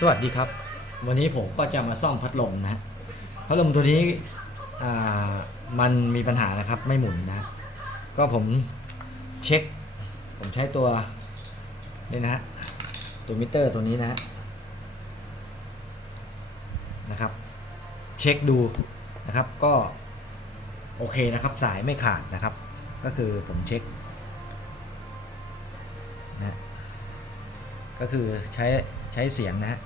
สวัสดีครับ วันนี้ผมก็จะมาซ่อมพัดลมนะฮะพัดลมตัวนี้มันมีปัญหานะครับไม่หมุนนะ ก็ผมเช็ค ผมใช้ตัวนี่นะฮะตัวมิเตอร์ตัวนี้นะฮะนะครับ เช็คดูนะครับก็โอเคนะครับสายไม่ขาดนะครับ ก็คือผมเช็คนะ ก็คือใช้ใช้เสียงนะฮะ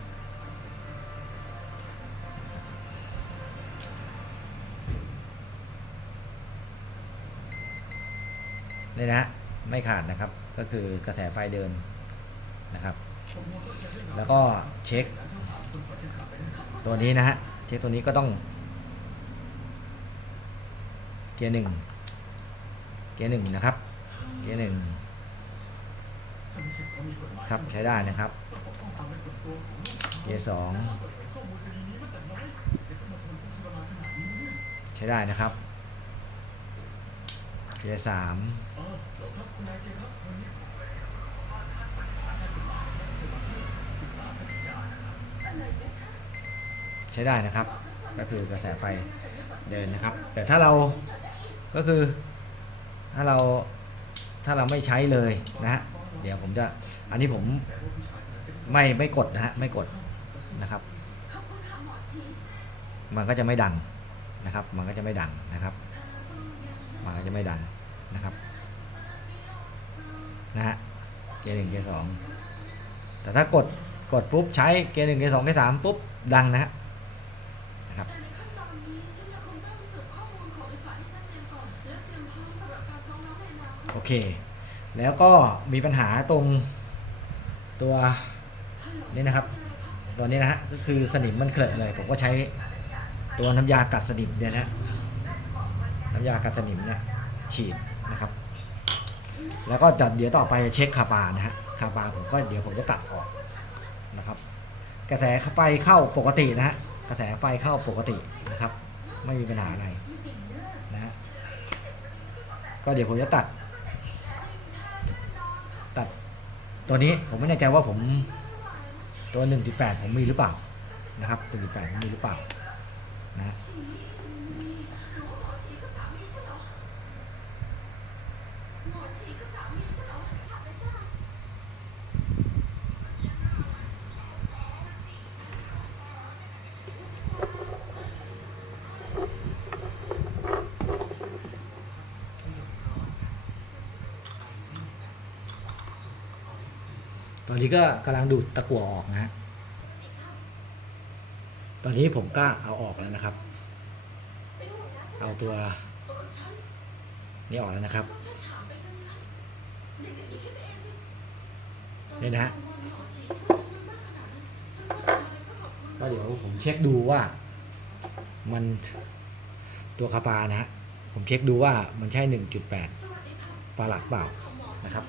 นี่นะฮะไม่ขาดนะครับก็คือกระแสไฟเดินนะครับ แล้วก็เช็ค ตัวนี้นะฮะเช็คตัวนี้ก็ต้อง เกียร์หนึ่งเกียร์หนึ่งนะครับ เกียร์หนึ่ง ครับใช้ได้นะครับเกียร์สองใช้ได้นะครับเกียร์สามใช้ได้นะครับ ก็คือกระแสไฟเดินนะครับ แต่ถ้าเราก็คือถ้าเราถ้าเราไม่ใช้เลยนะฮะ เดี๋ยวผมจะอันนี้ผมไม่ไม่กดนะฮะไม่กดนะครับ มันก็จะไม่ดังนะครับ มันก็จะไม่ดังนะครับ มันก็จะไม่ดังนะครับนะฮะเกียร์หนึ่งเกียร์สองแต่ถ้ากดกดปุ๊บใช้เกียร์หนึ่งเกียร์สองเกียร์สามปุ๊บดังนะฮะนะครับโอเค แล้วก็มีปัญหาตรงตัวนี่นะครับ ตัวนี้นะฮะก็คือสนิมมันเคลอะเลยผมก็ใช้ตัวน้ำยากัดสนิมเนี่ยนะฮะน้ำยากัดสนิมเนี่ยฉีดนะครับ แล้วก็เดี๋ยวต่อไปจะเช็คคาปานะฮะคาปาผมก็เดี๋ยวผมจะตัดออกนะครับ กระแสไฟเข้าปกตินะฮะกระแสไฟเข้าปกตินะครับ ไม่มีปัญหาอะไรนะฮะก็เดี๋ยวผมจะตัด ตัดตัวนี้ผมไม่แน่ใจว่าผมตัว 1.8 ผมมีหรือเปล่านะครับ1.8ผมมีหรือเปล่านะฮะ ฉีหรือว่าหมอฉีก็สามีฉันเหรอ หมอฉีก็สามีฉันเหรอทำไม่ได้ ตอนนี้ก็กำลังดูดตะกั่วออกนะฮะตอนนี้ผมก็เอาออกแล้วนะครับ เอาตัวนนี้ออกแล้วนะครับเนี่นะฮะตอหมอฉีช่วยนไว้มากขนาดนั้นฉันก็ทำอะไรก็ขอบคุณก็เดี๋ยวผมเช็คดูว่ามันตัวคาปานะฮะผมเช็คดูว่ามันใช่ 1.8สวัสดีค่ะฟาลัดเปล่านะครับ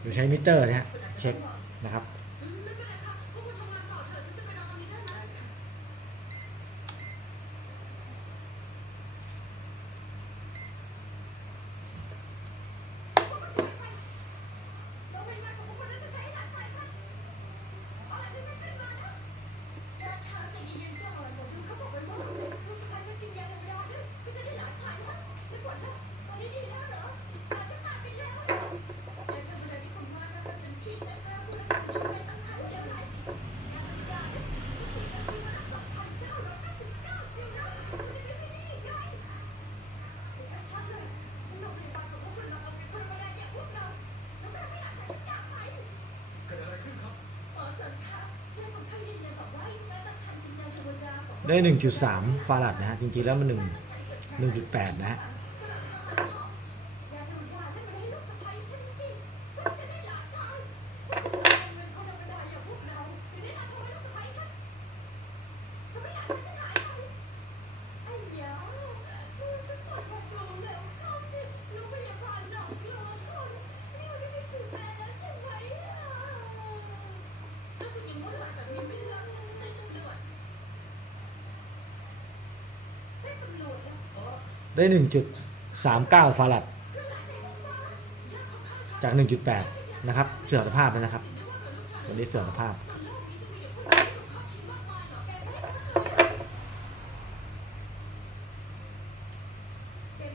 เราใช้มิเตอร์นะฮะเช็คนะครับ ได้ 1.3 ฟาราดนะฮะ จริงๆ แล้วมัน1 1.8 นะฮะยา ได้ 1.39 ฟาราดจาก 1.8จากนะครับ เสื่อมสภาพแล้วนะครับ ตัวนี้เสื่อมสภาพน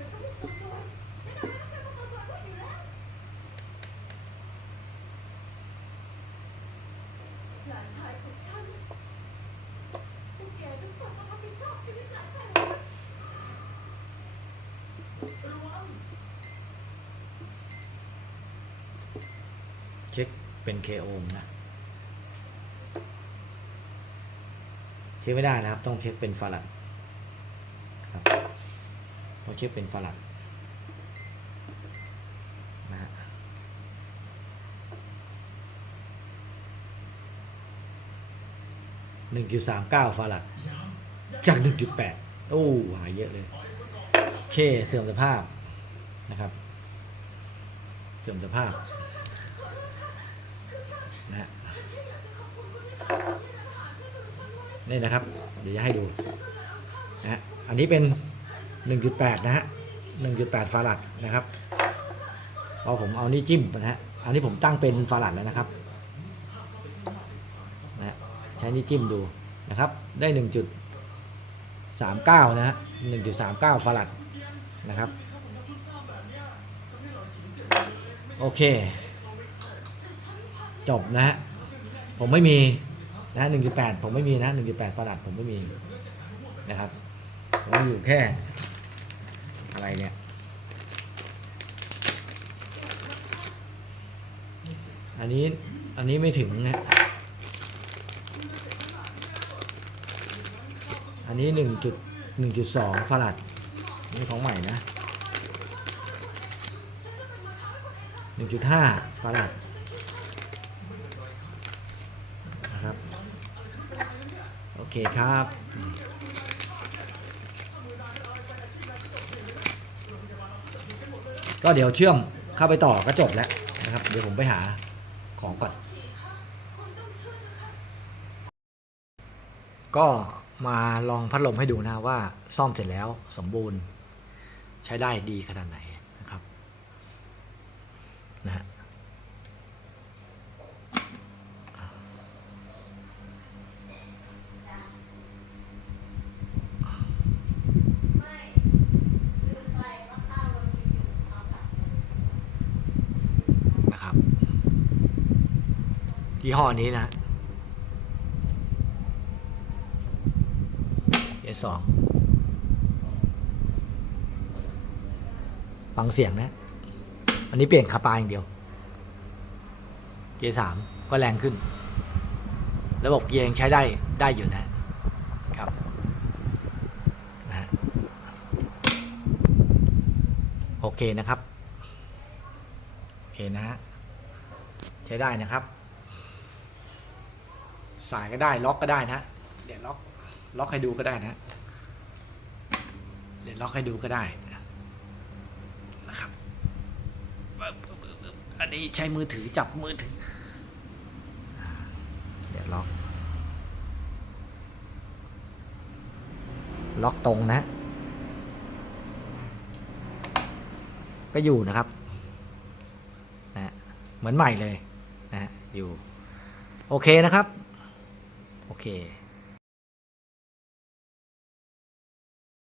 ก็พวกตัวซวยแน่นอนไม่ต้องใช้พวกตัวซวยพวกอยู่แล้วหลานชายของฉันพวกแกทุกคนต้องรับผิดชอบชีวิตหลานชายของฉัน เช็คเป็น KO นะ เช็คไม่ได้นะครับ ต้องเช็คเป็นฟาลัดครับต้องเช็คเป็นฟาลัดนะฮะหนึ่งจุดสามเก้าฟาลัดจากหนึ่งจุดแปดโอ้หายเยอะเลย เคเสื่อมสภาพนะครับ เสื่อมสภาพนะนี่นะครับ เดี๋ยวจะให้ดูฉันก็เลยเอาข้าวมานะฮะอันนี้เป็น 1.8 นะฮะ 1.8 ฟารัดนะครับพอผมเอานี่จิ้มนะฮะ อันนี้ผมตั้งเป็นฟารัดแล้วนะครับนะฮะใช้นี่จิ้มดูนะครับ ได้ 1.39 นะฮะ 1.39 ฟารัด นะครับ โอเค จบนะฮะผมไม่มีนะ1.8ผมไม่มีนะ1.8ฟารัดผมไม่มีนะครับผมอยู่แค่ อะไรเนี่ยอันนี้อันนี้ไม่ถึงนะอันนี้หนึ่งจุดหนึ่งจุดสองฟารัด นี่ของใหม่นะหนึ่งจุดห้าฟารัดนะครับ โอเคครับ ก็เดี๋ยวเชื่อมเข้าไปต่อก็จบแล้วนะครับ เดี๋ยวผมไปหาของก่อน ก็มาลองพัดลมให้ดูนะว่าซ่อมเสร็จแล้วสมบูรณ์ ใช้ได้ดีขนาดไหนนะครับนะฮะนะครับยี่ห้อนี้นะเกียร์สอง ฟังเสียงนะ อันนี้เปลี่ยนคาปาอย่างเดียว เกียร์สามก็แรงขึ้น ระบบเกียร์ยังใช้ได้ได้อยู่นะครับนะฮะโอเคนะครับ โอเคนะฮะใช้ได้นะครับ สายก็ได้ล็อกก็ได้นะเดี๋ยวล็อกล็อกให้ดูก็ได้นะ เดี๋ยวล็อกให้ดูก็ได้นะครับปึ๊บปึ๊บปึ๊บปึ๊บ อันนี้ใช้มือถือจับมือถือ เดี๋ยวล็อก ล็อกตรงนะ ก็อยู่นะครับ นะเหมือนใหม่เลยนะอยู่ โอเคนะครับ โอเค